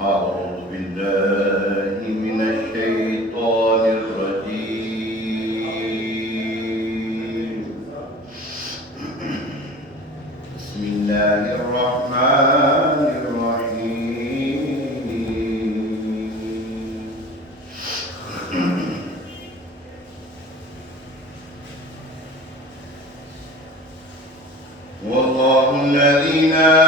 أعوذ بالله من الشيطان الرجيم. بسم الله الرحمن الرحيم. والله الذي لا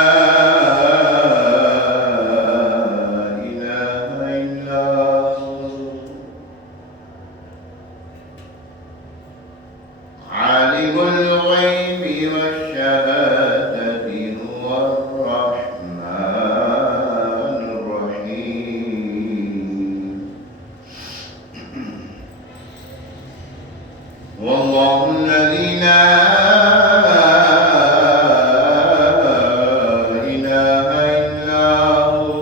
عالم الغيب والشهادة هو الرحمن الرحيم. والله الذي لا إله إلا هو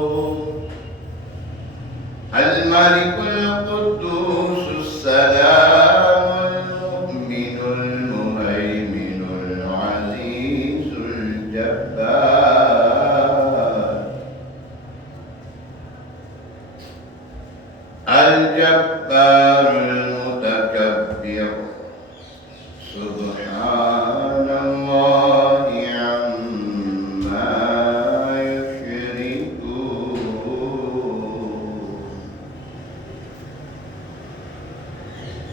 الملك القدوس السلام المؤمن المهيمن العزيز الجبار المتكبر سبحان الله عما يشركون.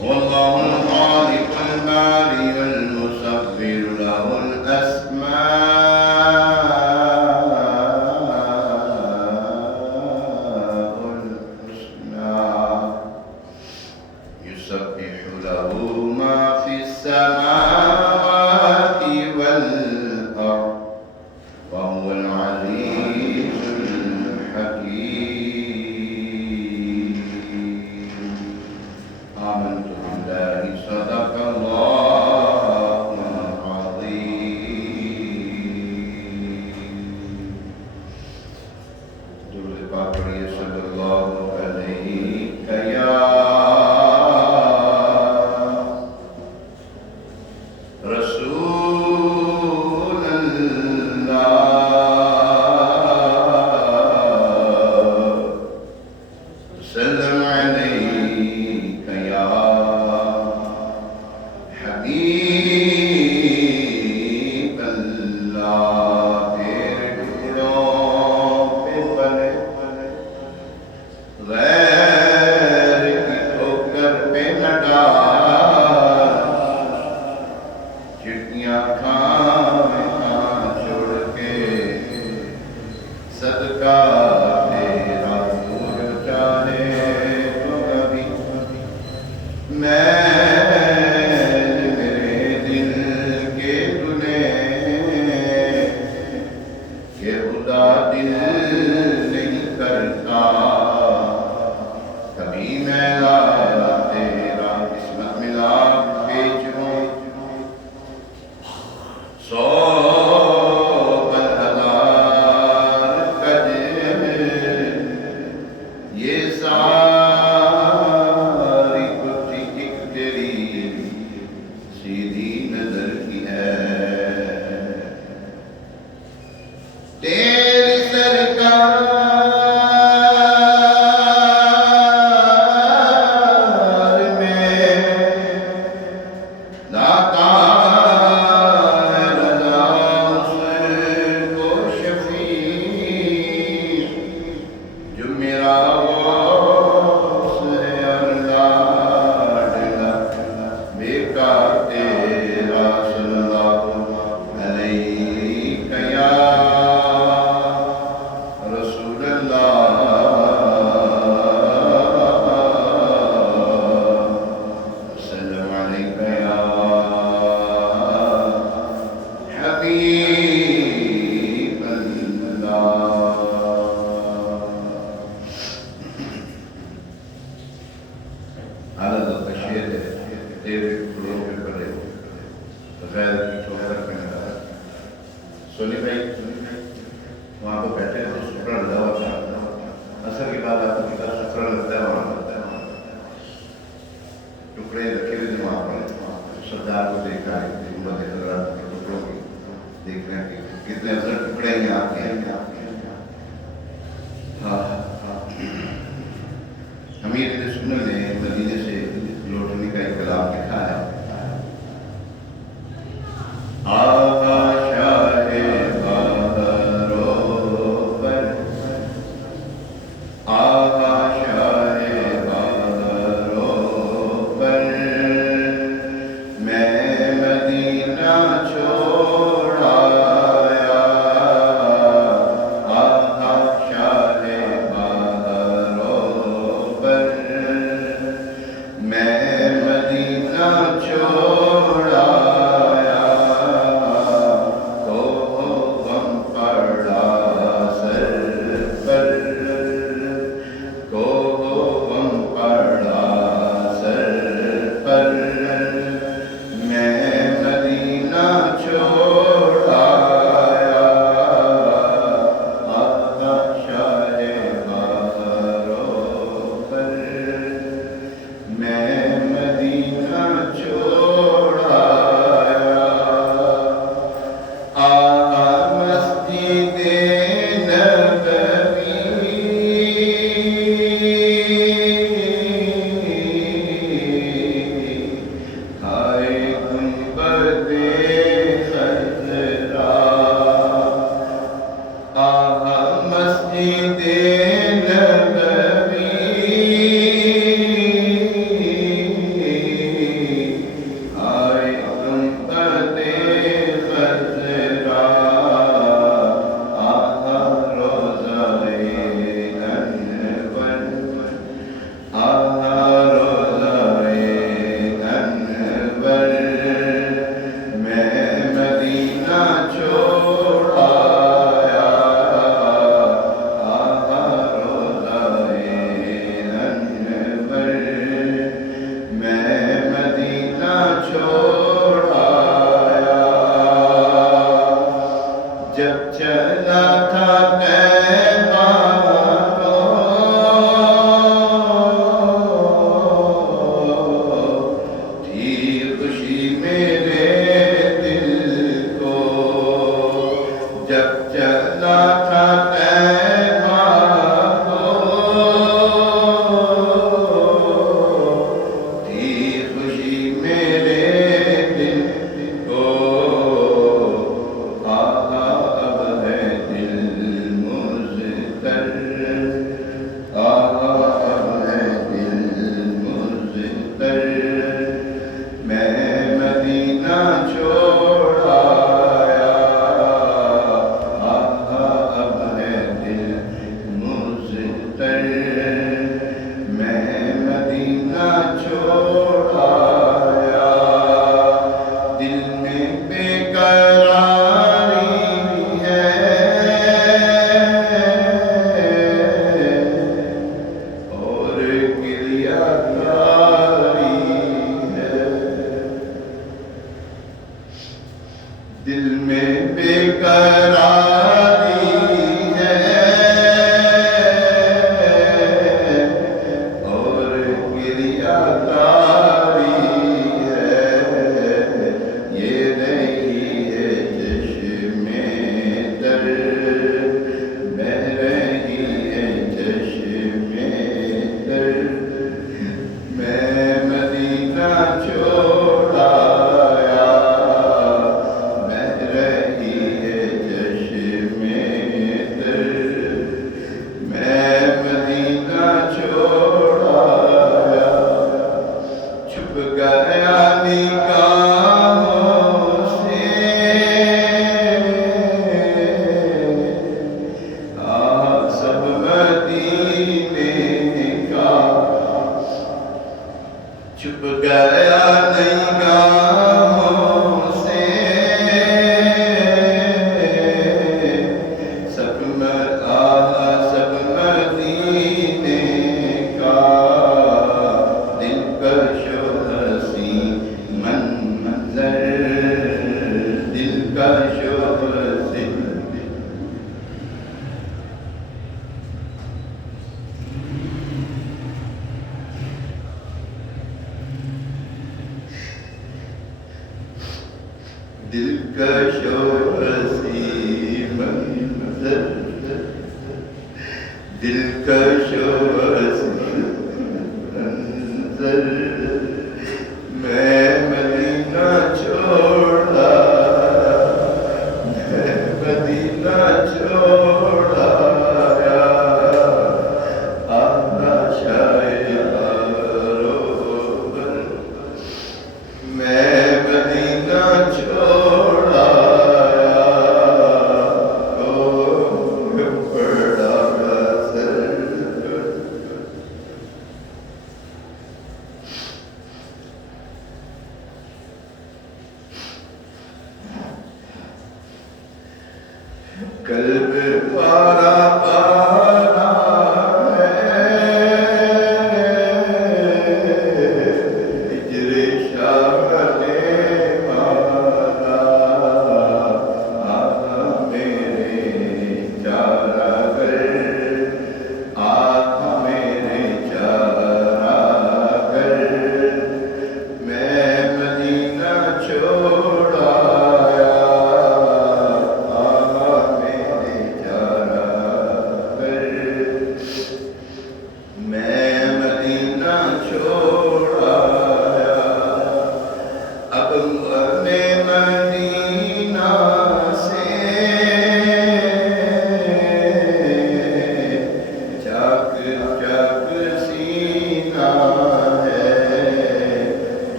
والله الخالق البارئ المصور له الأسماء الحسنى يسبح له ما في السماوات والأرض وهو العزيز الحكيم. آمنت بالله صدق الله العظيم. درود پاک پڑھیے صلی اللہ علیہ یا رسول اللہ سلم علیک یا حبیب اللہ. تیرے ٹکڑوں پہ پلے غیر کی ٹھوکر پہ نہ ڈال. چٹیاں کھاں چھوڑ کے صدقہ تیرا پور چاہے تو کبھی میل میرے دل کے تنے کہ خدا دل نہیں کرتا کبھی میلا تیرا. قسمت ملا بیچوں سو ہزار قدر یہ ساری کچھ ایک تیری سیدھی نظر کی ہے. تیری سرکار مسجد نبوی آئے امت خضرا روضہ انور روضہ انور میں مدینہ چھوڑ آیا روضہ انور میں مدینہ چھوڑ آیا جب چلا تھا طیبہ کو تھی خوشی میرے دل کو جب چلا تھا طیبہ کو تھی خوشی میرے دل کو اب ہے دل مضطر اب ہے دل مضطر میں مدینہ چھوڑ آیا اب ہے دل مضطر میں مدینہ چھوڑ آیا دل میں بے قراری ہے اور گریہ کاری ہے دل میں بے قراری ہے اور گریہ کاری ہے یہ رہی ہے چشم تر بہہ رہی ہے چشم تر میں مدینہ چھوڑ آیا بہہ رہی ہے چشم تر میں مدینہ چھوڑ آیا چھپ گیا نگاہوں سے سب مدینے کا چھپ گیا نگاہوں سے سب مدینے کا دلکش و حسین منظر دلکش و حسین دلکش و حسین منظر دلکش و حسین منظر میں مدینہ چھوڑ آیا میں مدینہ چھوڑ آیا آنا شاید روبن میں مدینہ چھوڑ آیا بڑا سر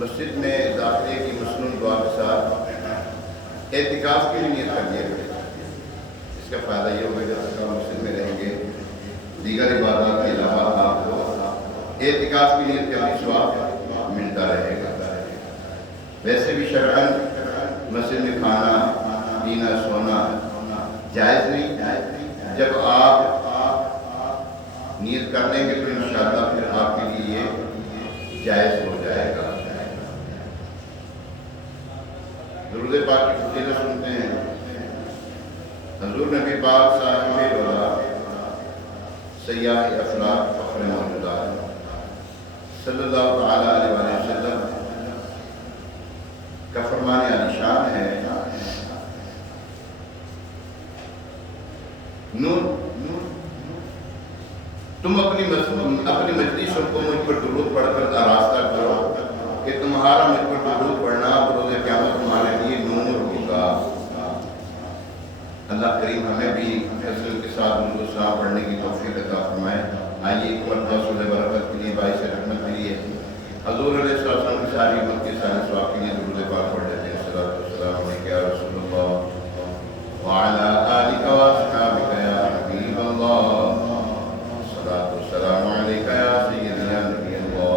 مسجد میں داخلے کی مسنون دعا کے ساتھ اعتکاف کی نیت کر لیا کرے. اس کا فائدہ یہ ہوگا جب تک آپ مسجد میں رہیں گے دیگر عبادات کے علاوہ آپ کو اعتکاف کی نیت کا بھی ثواب ملتا رہے گا. ویسے بھی شرعاً مسجد میں کھانا پینا سونا جائز نہیں. جب آپ نیت کر لیں گے تو انشاءاللہ پھر آپ کے لیے یہ جائز ہو جائے گا. درود پاک کی فضیلت سنتے ہیں. حضور نبی پاک صاحب روضہ سیاح افلاک فخر موجودات صلی اللہ تعالی علیہ وآلہ وسلم کا فرمان عالی شان ہے. تم اپنی مجلسوں کو مجھ پر درود پڑھ کر آراستہ کرو کہ تمہارا مجھ پر درود پڑھنا بروز قیامت تمہارے لیے نور ہوگا. اللہ کریم ہمیں بھی فضل کے ساتھ درود و سلام پڑھنے کی توفیق عطا فرمائے. آئیے ایک مرتبہ صلح برکت کے لیے باعث رحمت کے لیے حضور علیہ السلام کی ساری امت کے سارے ثواب کے لیے درود پاک پڑھ لیتے ہیں. الصلاۃ والسلام علیک یا رسول اللہ وعلی آلک واصحابک یا حبیب اللہ. الصلاۃ والسلام علیک یا سیدی یا نبی اللہ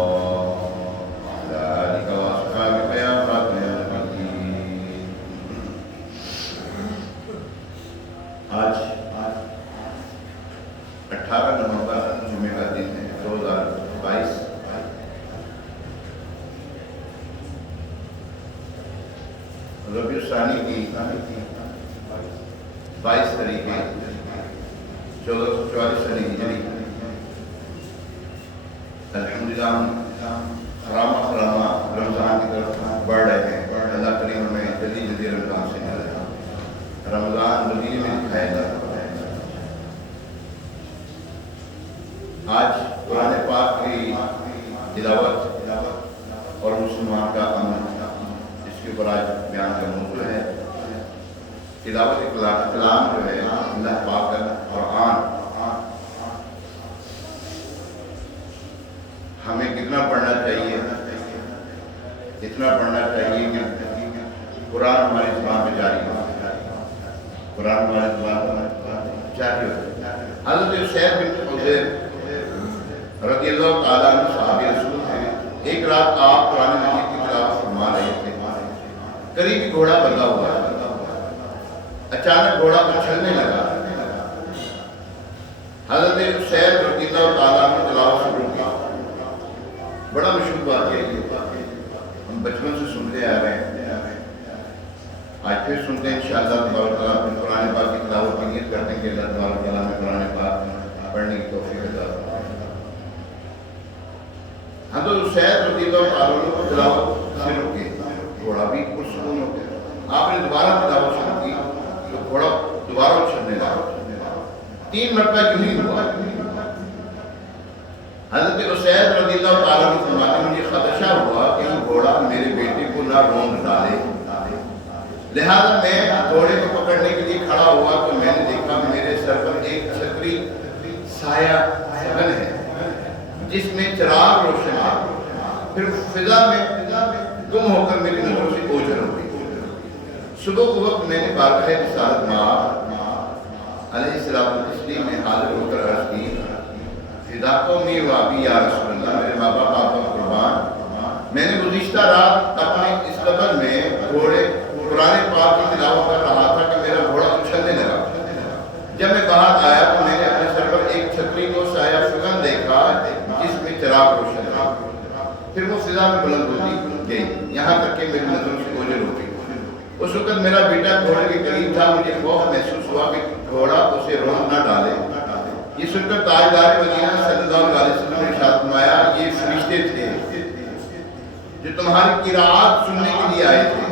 وعلی آلک واصحابک یا خاتم النبیین. آج 18 نومبر جمعہ کا دن ہے 2022. ربیع الثانی کی 22 تاریخ 1444 سنی ہجری. الحمدللہ ہم خرامہ رمضان کی طرف بڑھ رہے ہیں. اللہ کریم ہمیں جلدی جلدی رمضان سے ملے. رمضان مدینے میں دکھایا جاتا ہے. آج قرآن پاک کی تلاوت اور مسلمان کا امن اس کے اوپر آج بیان کا موضوع ہے. تلاوت کلام جو ہے اللہ پاک کا قرآن ہمیں کتنا پڑھنا چاہیے. اتنا پڑھنا چاہیے کہ قرآن ہماری زبان پہ جاری ہو. قرآن ہماری زبان پہ جاری ہو. حضرت سید بن حضیر رضی اللہ تعالیٰ عنہ صحابی رسول ہیں. ایک رات آپ قرآن مجید کی تلاوت فرما رہے تھے. قریبی گھوڑا بندھا ہوا ہے. اچانک گھوڑا اچھلنے لگا. حضرت سید رضی اللہ تعالیٰ عنہ تلاوت شروع کی. بڑا مشہور بات ہے. ہم بچپن سے سنتے آ رہے ہیں. آج پھر سنتے ہیں انشاءاللہ تبارک تعالیٰ. پھر قرآن پاک کی تلاوت کی نیت کرتے ہیں کہ اللہ تبارک تعالیٰ میں قرآن پاک پڑھنے کی توفیق عطا فرمائے. حضرت سید رضی اللہ تعالیٰ عنہ کو تلاوت شروع کی. گھوڑا بھی پرسکون ہو گیا. آپ نے دوبارہ تلاوت شروع کی تو گھوڑا دوبارہ اچھلنے لگا. 3 مرتبہ یوں ہی ہوا. حضرت اسید رضی اللہ تعالیٰ عنہ فرماتے ہیں مجھے خدشہ ہوا کہ یہ گھوڑا میرے بیٹے کو نہ روند ڈالے. لہذا میں گھوڑے کو پکڑنے کے لیے کھڑا ہوا تو میں نے دیکھا میرے سر پر ایک چھتری سایہ سگن ہے جس میں چراغ روشن ہے. پھر فضا میں گم ہو کر میری نظروں سے اوجھل ہو گئی. صبح کے وقت میں نے بارگاہ رسالت مآب علیہ السلام میں حاضر ہو کر عرض کی فداکم می و ابی یا رسول اللہ. میرے ماں باپ آپ کا قربان. میں نے گزشتہ رات اپنے اس قبر میں گھوڑے قرآن پاک کی تلاوت کر رہا تھا کہ میرا گھوڑا اچھلنے لگا. جب میں باہر آیا تو میں نے اپنے سر پر ایک چھتری کو سایہ فگن دیکھا جس میں چراغ روشن تھا. پھر وہ فضا میں بلند ہوتی گئی یہاں تک کہ میری نظروں سے اوجھل ہو گئی. اس وقت میرا بیٹا گھوڑے کے قریب تھا. مجھے خوف محسوس ہوا کہ گھوڑا اسے روند نہ ڈالے. یہ سن کر تاجدار مدینہ صلی اللہ علیہ وسلم نے ارشاد فرمایا یہ فرشتے تھے جو تمہاری قرات سننے کے لیے آئے تھے.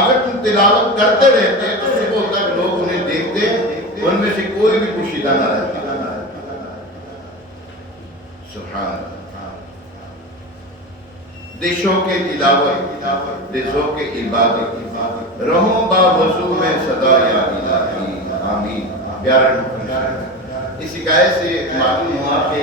اگر تم تلاوت کرتے رہتے تو صبح تک لوگ انہیں دیکھتے ان میں سے کوئی بھی پوشیدہ نہ رہتا. سبحان اللہ. دیشوں کے تلاوت دیشوں کے عبادت رہوں با وضو میں صدا یا الہی آمین. پیارے محترم اس حکایت سے معلوم ہوا کہ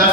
10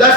10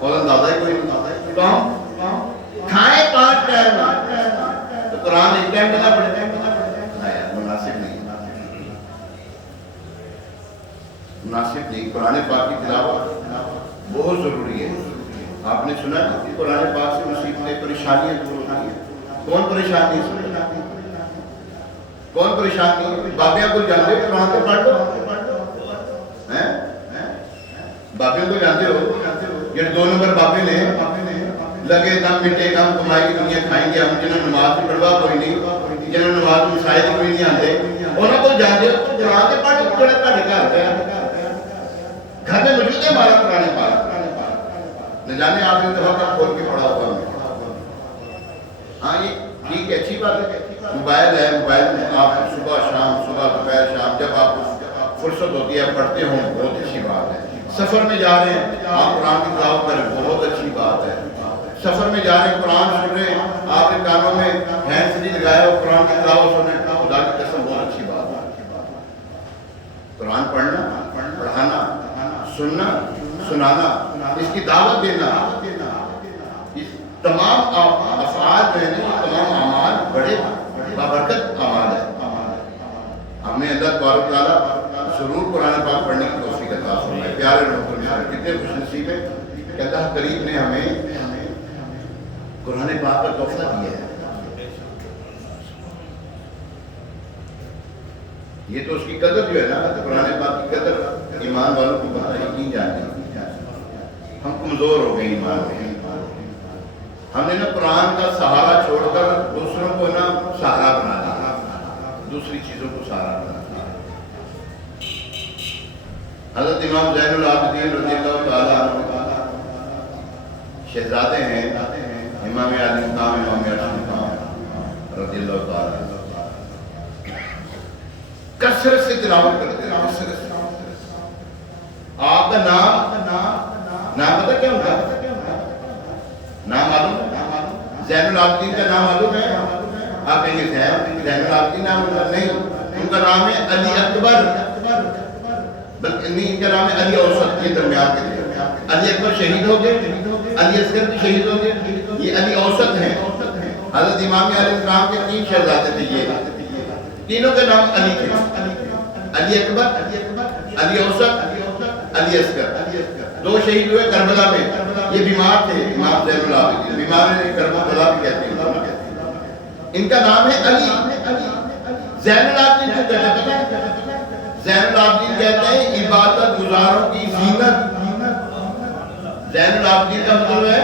اور اندازہ ہی کوئی نہیں. تو ہم کھائیں 5 ٹائم تو قرآن ایک ٹائم دینا پڑے گا، مناسب نہیں، مناسب نہیں. قرآن پاک کی تلاوت بہت ضروری ہے. آپ نے سنا کہ قرآن پاک سے مصیبتیں پریشانیاں دور ہوتی ہیں. کون پریشان نہیں سنا؟ کون پریشان نہیں؟ بابیاں کو جانتے ہو قرآن کو پڑھ لو، بابیوں کو جانتے ہو؟ یہ 2 نمبر بابے نے لگے دم مٹے کم کمائی کی دنیا کھائیں گے ہم، جنہوں نماز کی پڑھوا کوئی نہیں، جنہوں نماز مسائل کوئی نہیں آتے، انہوں کو جانتے ہو قرآن کے پڑھ لو. جڑا گھر میں موجود ہے ہمارا قرآن پاک، نہ جانے آپ نے دفعہ کا کھول کے پڑھا ہوگا. ہاں یہ ٹھیک ہے، اچھی بات ہے. موبائل ہے، موبائل میں آپ صبح شام، صبح دوپہر شام جب آپ فرصت ہوتی ہے پڑھتے ہوں، بہت اچھی بات ہے. سفر میں جا رہے ہیں آپ قرآن کی تلاوت کریں، بہت اچھی بات ہے. سفر میں جا رہے ہیں قرآن سن رہے ہیں، آپ نے کانوں میں ہینڈ فری لگایا اور قرآن کی تلاوت سن رہے ہیں، خدا کی قسم بہت اچھی بات ہے. قرآن پڑھنا، پڑھانا، سننا، سنانا، اس کی دعوت دینا، اس تمام افعال جو ہیں یہ تمام اعمال بڑے بابرکت اعمال ہیں. ہم نے اللہ تبارک و تعالیٰ ضرور قرآن پاک پڑھنے کی توفیق عطا فرمائے. پیارے لوگوں کتنے خوش نصیب ہیں کہ اللہ کریم نے ہمیں قرآن پاک کا تحفہ دیا ہے. یہ تو اس کی قدر جو ہے نا، قرآن پاک کی قدر ایمان والوں کو پتہ یقین جانتے ہیں. ہم کمزور ہو گئے ایمان میں. ہم نے نا قرآن کا سہارا چھوڑ کر دوسروں کو نا سہارا بنا دیا، دوسری چیزوں کو سہارا بنا دیا. حضرت امام زین العابدین رضی اللہ تعالیٰ عنہ شہزادے ہیں، امام علی مقام، امام عرش مقام رضی اللہ تعالیٰ کثرت سے تلاوت کرتے ہیں. کثرت سے آپ کا نام پتہ کیا ہوگا؟ نام معلوم؟ زین العابدین کا نام معلوم ہے؟ آپ کہیں گے زین العابدین نام نہیں، ان کا نام ہے علی اکبر، بلکہ نہیں، ان کا نام ہے علی اوسط. یہ درمیان کے لیے علی اکبر شہید ہو گئے، علی اصغر بھی شہید ہو گئے، یہ علی اوسط ہیں. حضرت امام علیہ السلام کے 3 شہزادے تھے، یہ تینوں کے نام علی تھے، علی اکبر، علی اوسط، علی اصغر. 2 شہید ہوئے کربلا میں. یہ بیمار تھے امام زین العابدین، بیمار ہیں، کربلا بھی کہتے ہیں. ان کا نام ہے علی. زین العابدین کو کہتے ہیں، زین العابدین کہتے ہیں عبادت گزاروں کی زینت. زین العابدین کا مطلب ہے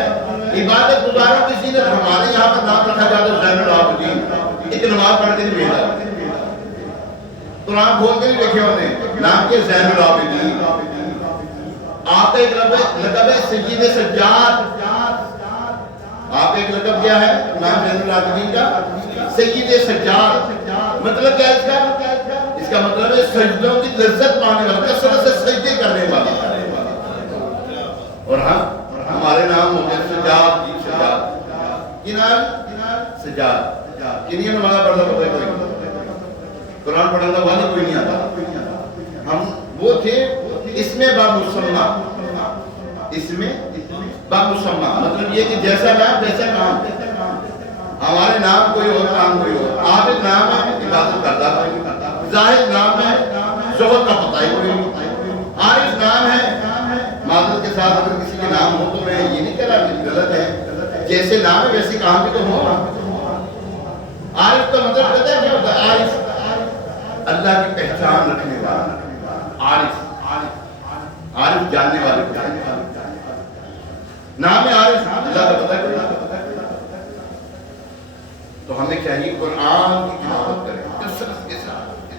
عبادت گزاروں کی زینت. ہمارے یہاں پر نام رکھا جاتا ہے زین العابدین، ایک نماز پڑھ کے نہیں بھیجا، قرآن کھول کے نہیں دیکھے انہوں نے، نام کے زین العابدین. آپ کا ایک لقب ہے سید سجاد. آپ کا ایک لقب کیا ہے امام زین العابدین کا؟ سید سجاد. مطلب کیا ہے اس کا؟ اس کا مطلب ہے سجدوں کی لذت پانے والا، کثرت سے سجدے کرنے والا. اور ہمارے نام ہوتے ہیں سجاد. سجاد کی نام سجاد. کنہیں نمازہ پڑھنا پڑتا ہے کوئی، قرآن پڑھنا والی کوئی نہیں آتا. ہم وہ تھے اس میں بامسمہ، اس میں بامسمہ، مطلب یہ کہ جیسا نام ویسا کام. ہمارے نام کوئی اور، کام کوئی اور. عابد نام ہے، عبادت کرتا کوئی. زاہد نام ہے، زہد کا پتہ ہی کوئی نہیں. عارف نام ہے، معذرت کے ساتھ اگر کسی کے نام ہو تو میں یہ نہیں کہہ رہا غلط ہے، جیسے نام ہے ویسے کام بھی تو ہو. عارف کا مطلب پتہ ہے کیا ہوتا ہے؟ عارف اللہ کی پہچان رکھنے والا. عارف عارف جاننے والے کو نام ہے عارف. اللہ کا پتہ ہے. تو ہمیں چاہیے قرآن کی تلاوت کریں کثرت کے ساتھ.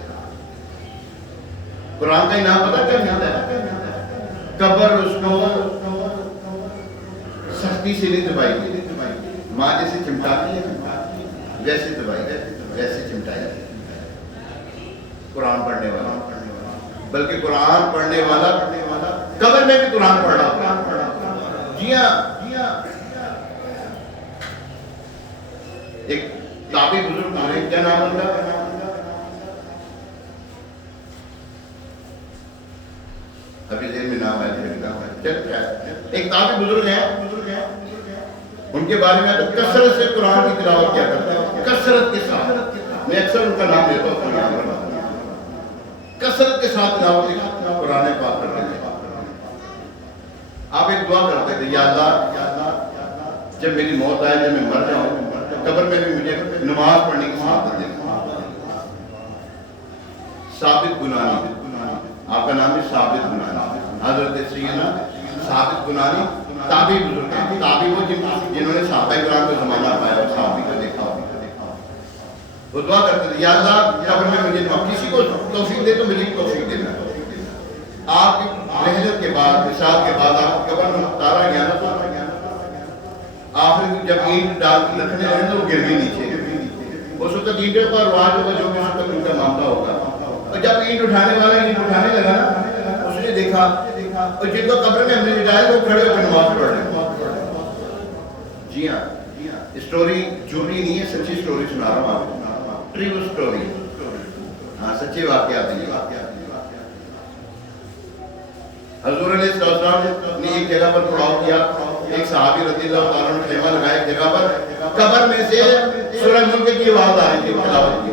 قرآن کا انعام پتہ کیا ملتا ہے؟ قبر اس کو سختی سے نہیں دبائی، ماں جیسے چمٹاتی ہے ویسے دبائی، ویسے چمٹائی. قرآن پڑھنے والا، بلکہ قرآن پڑھنے والا قبر میں بھی قرآن پڑھ رہا. جی ہاں، ایک تابعی بزرگ تھے، کیا نام ان کا؟ ابھی ذہن میں نام ہے، چل کیا ہے ایک تابعی بزرگ ہیں، ان کے بارے میں تو کثرت سے قرآن کی تلاوت کیا کرتے ہیں، کثرت کے ساتھ. میں اکثر ان کا نام لیتا ہوں. کثرت کے ساتھ تلاوت قرآن پاک کرتے ہیں. آپ ایک دعا کرتے تھے، یا اللہ جب میری موت آئے، جب میں مر جاؤں، قبر میں بھی مجھے نماز پڑھنے کی سعادت دے. ثابت بنانی، آپ کا نام ہے ثابت بنانی. حضرت سیدنا ثابت بنانی تابعی بزرگ ہیں. تابعی وہ جنہوں نے صحابہ کرام کو زمانہ پایا اور صحابی کو دیکھا. وہ دعا کرتے تھے، یا اللہ قبر میں مجھے کسی کو توفیق دے تو مجھے توفیق دینا. آپ کی محنت کے بعد، وصال کے بعد آپ قبر میں اتارا گیا نا، آخر جب اینٹ ڈال رکھنے لگے تو وہ گر گئی نیچے. اس وقت اینٹوں کا رواج ہوگا جو بھی اس وقت ان کا معاملہ ہوگا. اور جب اینٹ اٹھانے والا اینٹ اٹھانے لگا نا، اس نے دیکھا اور جن کو قبر میں ہم نے لٹایا وہ کھڑے ہو کے نماز پڑھ رہے ہیں. جی ہاں، اسٹوری جھوٹی نہیں ہے، سچی اسٹوری سنا رہا ہوں آپ کو. ٹریو اسٹوری، ہاں سچے واقعات ہیں. حضور علیہ السلام نے ایک جگہ پر پڑاؤ کیا. ایک صحابی رضی اللہ تعالیٰ نے خیمہ لگایا ایک جگہ پر. قبر میں سے سورہ ملک کی آواز آ رہی تھی تلاوت کی.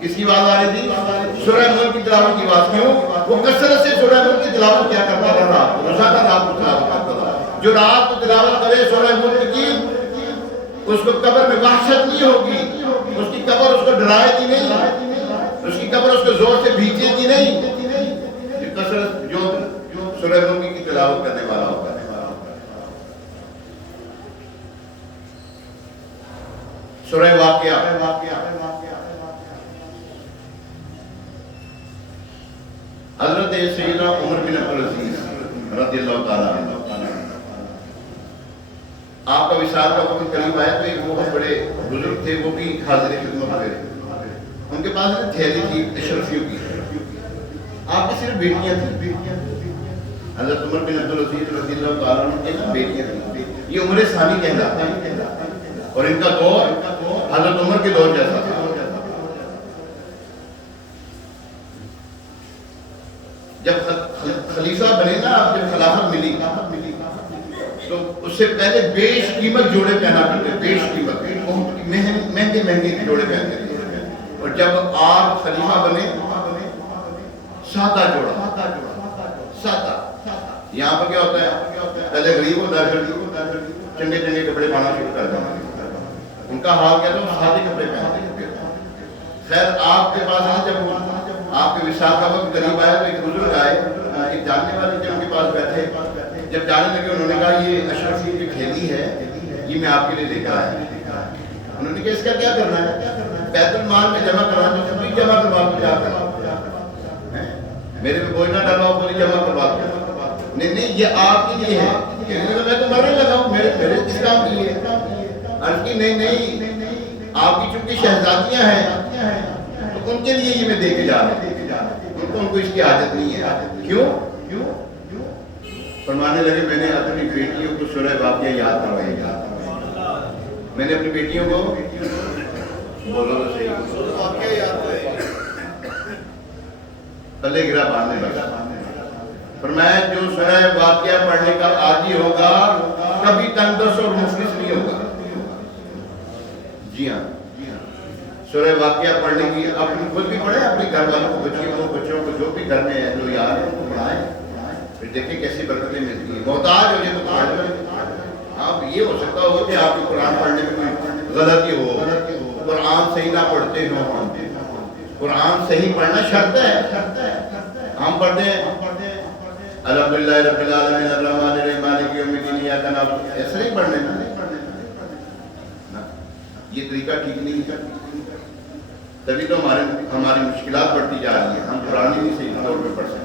کس کی آواز آ رہی تھی؟ سورہ ملک کی تلاوت کی آواز. کیوں؟ وہ کثرت سے سورہ ملک کی تلاوت کیا کرتا رہا، روزانہ رات کو تلاوت کرتا تھا. جو رات کو تلاوت کرے سورہ ملک کی، اس کو قبر میں وحشت نہیں ہوگی. اس کی قبر اس کو ڈرائے گی نہیں، اس کی قبر اس کو زور سے بھیجے گی نہیں. کثرت جو سورہ ملک کی تلاوت کرنے والا ہوگا. سورہ واقعہ، حضرت سیدنا عمر بن عبدالعزیز رضی اللہ تعالیٰ عنہ، آپ کا وصال کا وقت قریب آیا تو ایک بہت بڑے بزرگ تھے، وہ بھی حاضر خدمت ہوئے. ان کے پاس تھیلی تھی اشرفیوں کی. آپ کی صرف بیٹیاں تھیں. حضرت عمر بن عبدالعزیز رضی اللہ تعالیٰ عنہ کی بیٹیاں تھیں. یہ عمر ثانی کہلاتے ہیں اور ان کا دور حضرت عمر کے دور جیسا تھا. جب خلیفہ بنے نا، آپ جب خلافت ملی تو اس سے پہلے بیش قیمت جوڑے پہنا کرتے، بیش قیمت مہنگے مہنگے جوڑے پہنتے تھے. اور جب آپ خلیفہ بنے سادہ جوڑا، سادہ. یہاں پر کیا ہوتا ہے، پہلے غریب ہوتا ہے چنگے چنگے کپڑے پانا شروع کر دیتے. ان کا حال کیا تھا، سادے کپڑے پہنتے. خیر آپ کے پاس جب آپ کے وصال کا وقت قریب آیا تو ایک بزرگ آئے، ایک جاننے والے تھے، ان کے پاس بیٹھے. جب جانے لگے انہوں نے کہا یہ اشرفی کی تھیلی ہے، یہ میں آپ کے لیے لے کر آیا. انہوں نے کہا اس کا کیا کرنا ہے؟ بیت المال میں جمع کروانا. تو جمع کروا دو، جا کر میرے پہ بوجھ نہ ڈالو، پوری جمع کروا دو. نہیں نہیں، یہ آپ کے لیے ہے. میں تو مرنے لگا ہوں، میرے کس کام کے لیے؟ عرض کی نہیں نہیں، آپ کی چونکہ شہزادیاں ہیں تو ان کے لیے یہ میں دے کے جا رہا ہوں. ان کو اس کی حاجت نہیں ہے. کیوں؟ فرمانے لگے میں نے اپنی بیٹیوں کو سورہ واقعہ یاد کروائی. میں نے اپنی بیٹیوں کو بولو تو صحیح پلے گرا باندھنے لگا. فرمایا جو سورہ واقعہ پڑھنے کا عادی ہوگا کبھی تندرست اور مفلس نہیں ہوگا. جی ہاں، سورہ واقعہ پڑھنے کی اپنی خود بھی پڑھیں، اپنے گھر والوں کو، بچوں کو جو بھی گھر میں ہے جو یار ہیں ان کو پڑھائیں. پھر دیکھیں کیسی برکتیں ملتی ہیں. محتاج ہو جائے تو پڑھ لیں. آپ یہ ہو سکتا ہو کہ آپ کو قرآن پڑھنے میں کوئی غلطی ہو، قرآن صحیح نہ پڑھتے ہوں. قرآن صحیح پڑھنا شرط ہے. ہم پڑھتے ہیں الحمدللہ رب العالمین الرحمن الرحیم مالک یوم الدین ایاک نعبد، ایسا نہیں پڑھنے نا. یہ طریقہ ٹھیک نہیں ہے. تبھی تو ہماری مشکلات بڑھتی جا رہی ہیں. ہم قرآن ہی نہیں صحیح طور پہ پڑھ سکتے.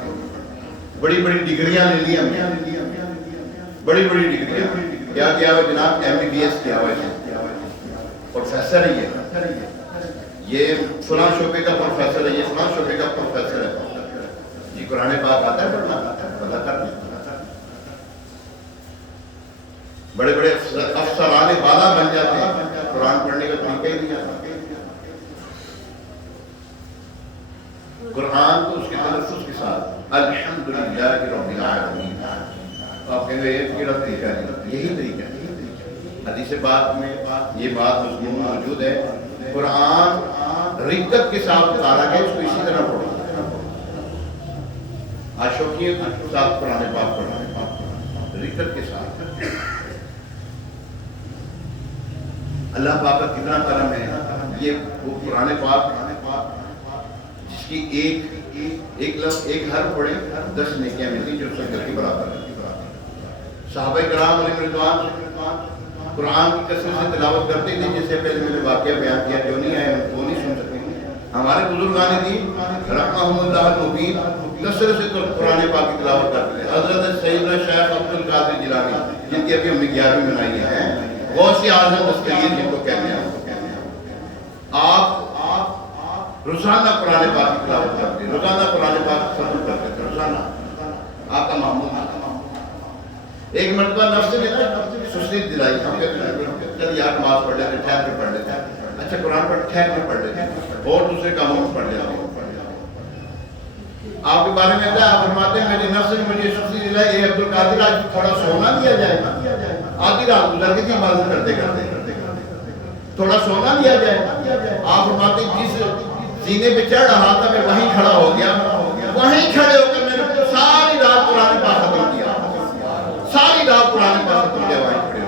بڑی بڑی ڈگریاں لے لی ہم نے، بڑی بڑی ڈگریاں. کیا کیا ہوا جناب؟ MBBS کیا ہوا ہے، پروفیسر ہے. یہ فلاں شعبے کا پروفیسر ہے، یہ فلاں شعبے کا پروفیسر ہے. جی قرآن پاک آتا ہے پڑھنا؟ پتہ کر لیں. بڑے بڑے افسران بالا بن جاتے ہیں، قرآن پڑھنے کا طریقہ ہی نہیں آتا. قرآن کو اس کے تلفظ کے ساتھ الحمدللہ رب العالمین. آپ کہیں گے حدیث پاک میں یہ بات مضمون موجود ہے، قرآن رقت کے ساتھ اتارا گیا، اس کو اسی طرح پڑھو، عاشقیت کے ساتھ قرآن پاک پڑھو، رقت کے ساتھ۔ اللہ پاک کا کتنا کرم ہے، یہ وہ قرآن پاک جس کی ایک لفظ ایک حرف پڑھے 10 نیکیاں ملتی جو سجدہ کے برابر ہے۔ صحابہ کرام علیہ رضوان قرآن کی کثرت سے تلاوت کرتے تھے، جیسے پہلے میں نے واقعہ بیان کیا، جو نہیں آئے وہ نہیں سن سکتے۔ ہمارے بزرگان دین رحمہم اللہ المبین کثرت سے قرآن پاک کی تلاوت کرتے تھے۔ حضرت سیدنا شیخ عبد القادر جیلانی جن کی ابھی ہم نے 11ویں منائی ہے، غوث اعظم دستگیر جن کو کہتے ہیں، آپ روزانہ قرآن پاک کی تلاوت کرتے ہیں، روزانہ قرآن پاک ختم کرتے تھے، روزانہ آپ کا معمول تھا۔ ایک مرتبہ نفس نے سستی دلائی، ہم کہتے ہیں چل یار نماز پڑھ لیتے، ٹھہر کے پڑھ لیتے، اچھا قرآن ٹھہر کے پڑھ لیتے اور دوسرے کاموں میں پڑھ لیتے۔ آپ کے بارے میں آپ فرماتے ہیں میری نفس نے مجھے سستی دلائی، اے عبد القادر آج تھوڑا سونا دیا جائے، آدھی رات گزر گئی تھی عبادت کرتے کرتے، تھوڑا سونا دیا جائے۔ آپ فرماتے جس زینے پہ چڑھ رہا تھا میں وہیں کھڑا ہو گیا، وہیں کھڑے ہو کر میں نے ساری رات قرآن پاک ختم کیا، ساری رات قرآن پاک ختم کیا، وہیں کھڑے ہو۔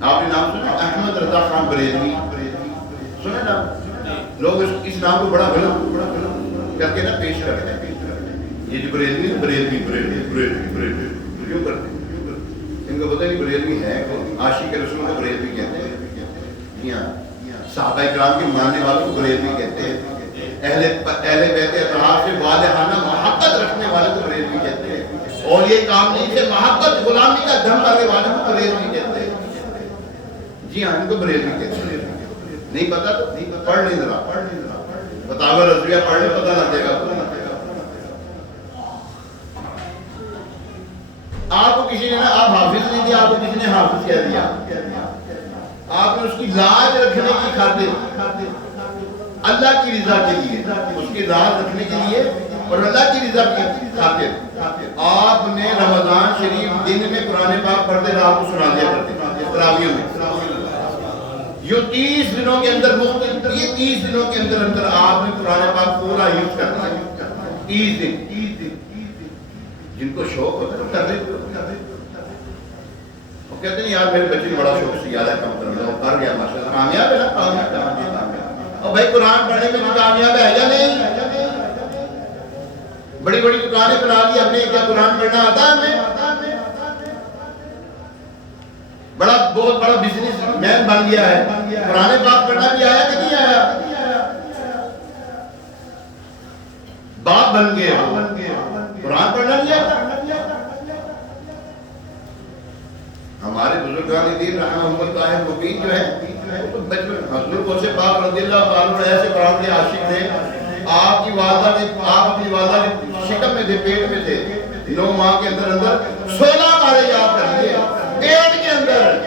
آپ نے نام سنا احمد رضا خان بریلوی، سنا نا؟ لوگ اس نام کو بڑا غلط کر کے نا پیش کرتے ہیں، یہ جو بریلوی بریلوی بریلوی بریلوی بریلوی کیوں کرتے ہیں؟ ان کو پتہ نہیں بریلوی ہے، عاشق رسول کو بریلوی کہتے ہیں، جی ہاں، صحابہ کرام کے ماننے والوں کو بریلوی کہتے ہیں، اہل بیت اطہار سے والہانہ محبت رکھنے والے کو بریلوی کہتے ہیں، اور یہ کام نہیں سے محبت غلامی کا دم کرنے والے کو بریلوی کہتے ہیں، جی ہاں، ان کو بریلوی کہتے ہیں۔ نہیں پتا تو پڑھ نہیں ذرا، فتاوی رضویہ پڑھ لے، پتہ لگ جائے گا۔ آپ کو کسی نے نا آپ حافظ نہیں دیا، آپ کو کسی نے حافظ کہہ دیا، آپ نے اس کی لاج رکھنے کی خاطر اللہ کی رضا کے لیے، اس کی لاج رکھنے کے لیے اور اللہ کی رضا کی خاطر آپ نے رمضان شریف دن میں قرآن پاک پڑھتے رات کو سنا دیا کرتے تراویح میں۔ یہ 30 دنوں کے اندر یہ 30 دنوں کے اندر آپ نے قرآن پاک پورا یوز کر دیا، 30 دن۔ جن کو شوق ہوتا ہے وہ کر رہے، وہ کہتے ہیں یار میرے بچے بڑا شوق سیاح ہے، کم کرنا وہ کر گیا ماشاءاللہ، کامیاب ہے نا، کامیاب۔ اور بھائی قرآن پڑھنے میں بھی کامیاب ہے یا نہیں؟ بڑی بڑی دکانیں بنا لی ہم نے، کیا قرآن پڑھنا آتا ہے ہمیں؟ بہت بڑا بزنس مین بن گیا ہے، قرآن پاک پڑھنا بھی آیا کہ نہیں آیا؟ باپ بن گئے، قرآن پڑھنا نہیں آتا۔ ہمارے بزرگان دین رحمہم اللہ المبین جو ہے وہ تو بچپن حضور غوث پاک رضی اللہ عنہ ایسے قرآن کے عاشق تھے، آپ کی والدہ نے، آپ اپنی والدہ نے شکم میں تھے، پیٹ میں تھے، 9 ماہ کے اندر 16 بارے یاد کر لیے، پیٹ کے اندر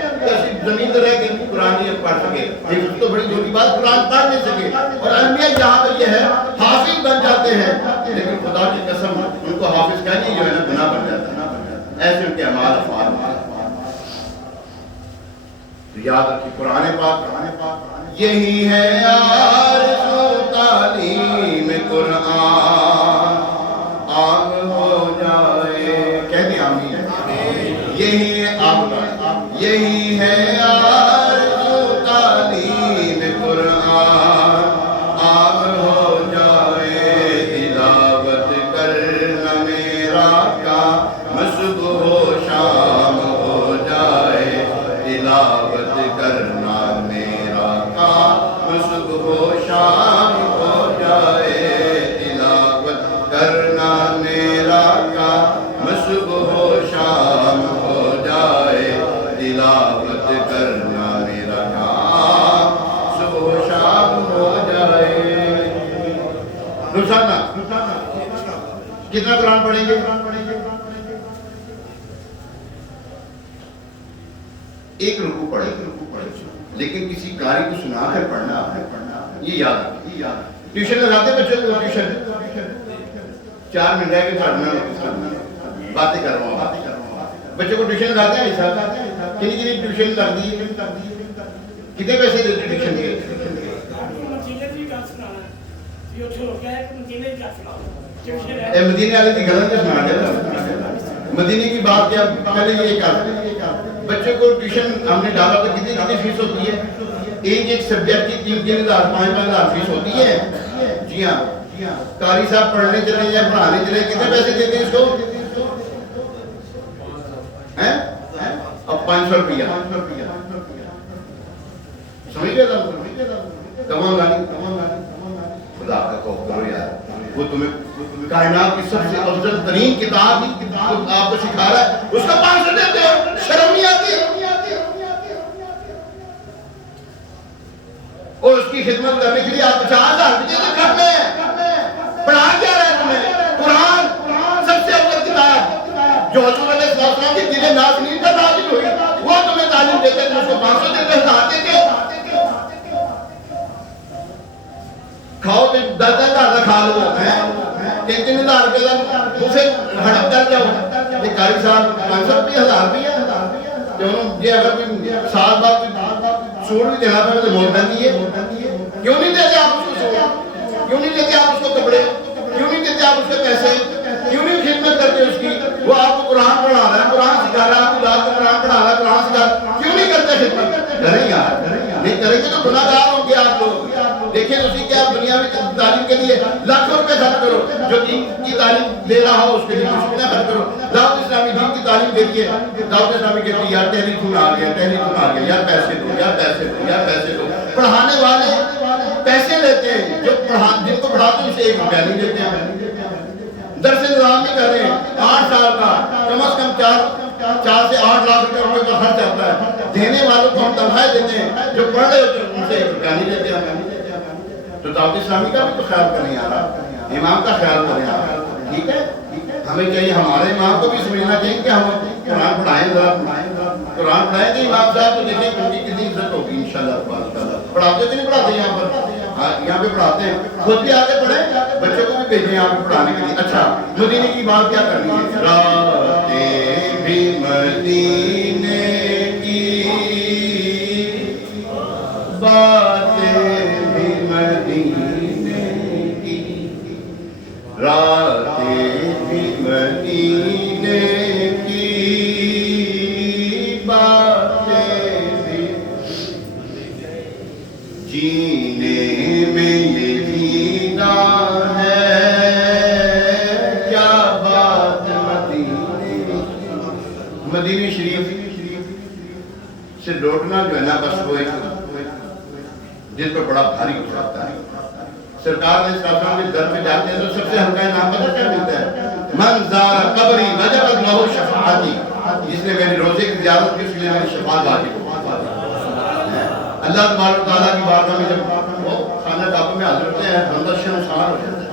زمین پر رہ کے قرآن نہیں پڑھ سکے، لیکن تو بڑی دور کی بات قرآن پڑھ نہیں سکے، اور انبیاء جہاں پر یہ ہے حافظ بن جاتے ہیں، لیکن خدا کی قسم ان کو حافظ کہنے جو ہے نا گناہ بن جاتا ہے، ایسے ان کے اعمال افعال ہوتے ہیں۔ تو یاد رکھیے قرآن پاک یہی ہے آرزو تعلیم قرآن عام ہو جائے، کہتے ہیں آمین، یہی ہے آپ، یہی ہے آرزو تعلیم قرآن عام ہو جائے، تلاوت کرنا میرا کام صبح و شام ہو جائے، تلاوت کرنا میرا کام صبح و شام ہو جائے، تلاوت کرنا میرا کام صبح و شام ہو جائے، تلاوت کرنا میرا کام صبح و شام ہو جائے۔ روزانہ کتنا قرآن پڑھیں گے؟ ایک رکوع پڑھیں، لیکن کسی قاری کو سنا کر پڑھنا، یہ یاد رکھیں۔ ٹیوشن لگاتے بچوں کو، ٹیوشن 4 منٹ رہ کے پڑھنا، باتیں کر رہا ہوں. بچوں کو ٹیوشن لاتے ہیں ایسا کنی ٹیوشن کر دی کتنے پیسے دیتے ٹیوشن کے؟ مدینے والے کی غلط سنا دیا. مدینے کی بات کیا پہلے یہ کر بچوں کو ٹیوشن ہم نے ڈالا تو کتنی فیس ہوتی ہے؟ ایک سبجیکٹ کی 3,000 5,000 فیس ہوتی ہے. جی ہاں قاری صاحب پڑھنے چلے یا پڑھانے چلے کتنے پیسے دیتے ہیں اس کو؟ اب 500 روپیہ سمجھ گئے تمام گانی خدا کا خوف کرو یار. وہ تمہیں کائنات کی سب سے افضل ترین کتاب آپ کو سکھا رہا ہے اس کا 500 دیتے ہو شرم نہیں آتی؟ اور اس کی خدمت کرنے کے لیے آپ 50,000 روپئے گھر میں پڑھا کیا رہا ہے تمہیں؟ قرآن سب سے افضل کتاب جو حضور علیہ السلام کی دل نازنین پر نازل ہوئی وہ تمہیں تعلیم دیتے تم اس کو 500 دیتے ہزار دیتے کھاؤ تو 10,000 کا کھا لو 3,000 روپئے کا اسے ہڑپ کر جاؤ. یہ قاری صاحب 500 روپئے 1,000 روپئے یہ اگر کوئی سال بعد سوٹ بھی دینا پڑے تو بول پہنی ہے. کیوں نہیں دیتے آپ اس کو سوٹ؟ کیوں نہیں دیتے آپ اس کو کپڑے؟ کیوں نہیں دیتے آپ اس کے پیسے؟ کیوں نہیں خدمت کرتے اس کی؟ وہ آپ کو قرآن پڑھا رہا ہے قرآن سکھا رہا ہے آپ کو رات کو قرآن پڑھا رہا ہے قرآن سکھا رہا ہے کیوں نہیں کرتے خدمت؟ کریں یار نہیں کریں گے تو گناہ گار ہوں گے آپ لوگ. دیکھیں اسی کیا دنیا میں تعلیم کے لیے لاکھوں روپے خرچ کرو جو دین کی تعلیم دے رہا ہو اس کے لیے مشکلیں خرچ کرو. دعوت اسلامی دین کی تعلیم دے دیے دعوت اسلامی کہتی ہے یار تحریک خون آ گیا یار پیسے دو پڑھانے والے پیسے لیتے ہیں جو جن کو پڑھاتے ہیں اسے 1 روپیہ نہیں دیتے ہیں. درس نظام بھی کر رہے ہیں 8 سال کا کم از کم 4 سے 8 لاکھ روپے کا خرچ آتا ہے. دینے والوں کو ہم تنخواہیں دیتے ہیں جو پڑھ رہے ہوتے ہیں ان سے 1 روپیہ نہیں دیتے ہیں. تو دعوت اسلامی کا بھی تو خیال کریں یار امام کا خیال کریں یار. ٹھیک ہے ہمیں چاہیے ہمارے امام کو بھی سمجھنا چاہیے کہ ہم قرآن پڑھائیں قرآن پڑھائیں گے امام صاحب تو دیکھیں ان کی کتنی عزت ہوگی انشاءاللہ. پڑھاتے کہ نہیں پڑھاتے یہاں پر؟ یہاں پہ پڑھاتے ہیں خود بھی آگے پڑھیں بچوں کو بھی بھیجیں یہاں پہ پڑھانے کے لیے. اچھا مدینے کی بات کیا کرنی ہے؟ راتیں بھی مدینے کی باتیں بھی مدینے کی راتیں بھی مدینے کی باتیں بھی جینے میں یہ جینا ہے کیا بات مدینہ شریف سے لوٹنا جو ہے نا بس وہ دل پر بڑا بھاری ہو جاتا ہے. سرکار نے اسلام کے در میں جاتے ہیں تو سب سے ہلکا انعام پتہ کیا ملتا ہے؟ من زار قبری وجبت لہ شفاعتی. جس نے میری روزے کی زیارت کی اس لیے میری شفاعت واجب ہو. اللہ تبارک و تعالیٰ کی بارگاہ میں جب وہ خانہ کعبہ میں حاضر ہوتے ہیں بندہ شرمسار ہو جاتا ہے.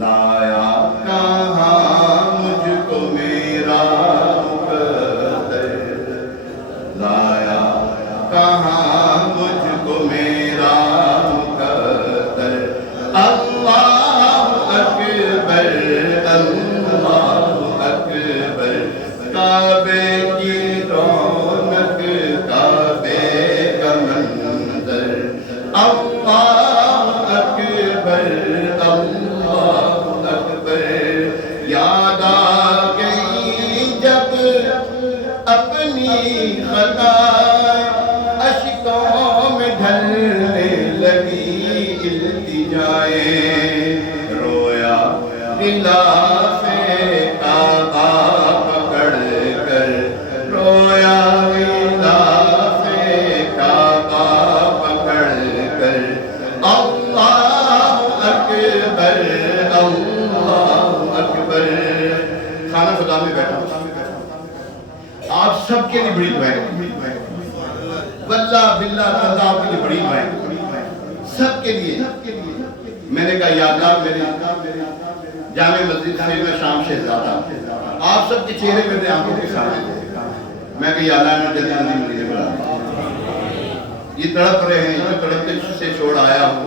لایا کہاں مجھ کو میرا مقدر لایا کہاں مجھ کو میرا مقدر اللہ اکبر اللہ اکبر کعبے کی رونق کعبے کا منظر اللہ اکبر اللہ اکبر. یاد آ گئی جب اپنی خطا اشکوں میں ڈھلنے لگی التجائیں رویا غلاف کعبہ پکڑ کر رویا غلاف کعبہ پکڑ کر اللہ اکبر اللہ اکبر. خانہ خدا میں بیٹھا آپ سب کے لیے بڑی دعائیں واللہ باللہ اللہ آپ کے لیے بڑی دعائیں سب کے لیے. میں نے کہا یا اللہ میرے جامع مسجد سے میں شام شہزادہ آپ سب کے چہرے میرے آنکھوں کے سامنے تھے. میں کہا یا اللہ میں جلدی جلدی مدینے بلا یہ تڑپ رہے ہیں یہ تڑپتے سے چھوڑ آیا ہوں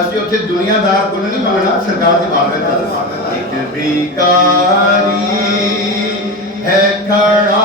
ਅਸੀਂ ਉੱਥੇ ਦੁਨੀਆਦਾਰ ਕੋਲ ਨਹੀਂ ਮੰਗਣਾ, ਸਰਕਾਰ ਦੀ ਬਾਰਗਾਹ ਚੱਲਦਾ। ਇੱਕ ਭਿਖਾਰੀ ਹੈ ਖੜਾ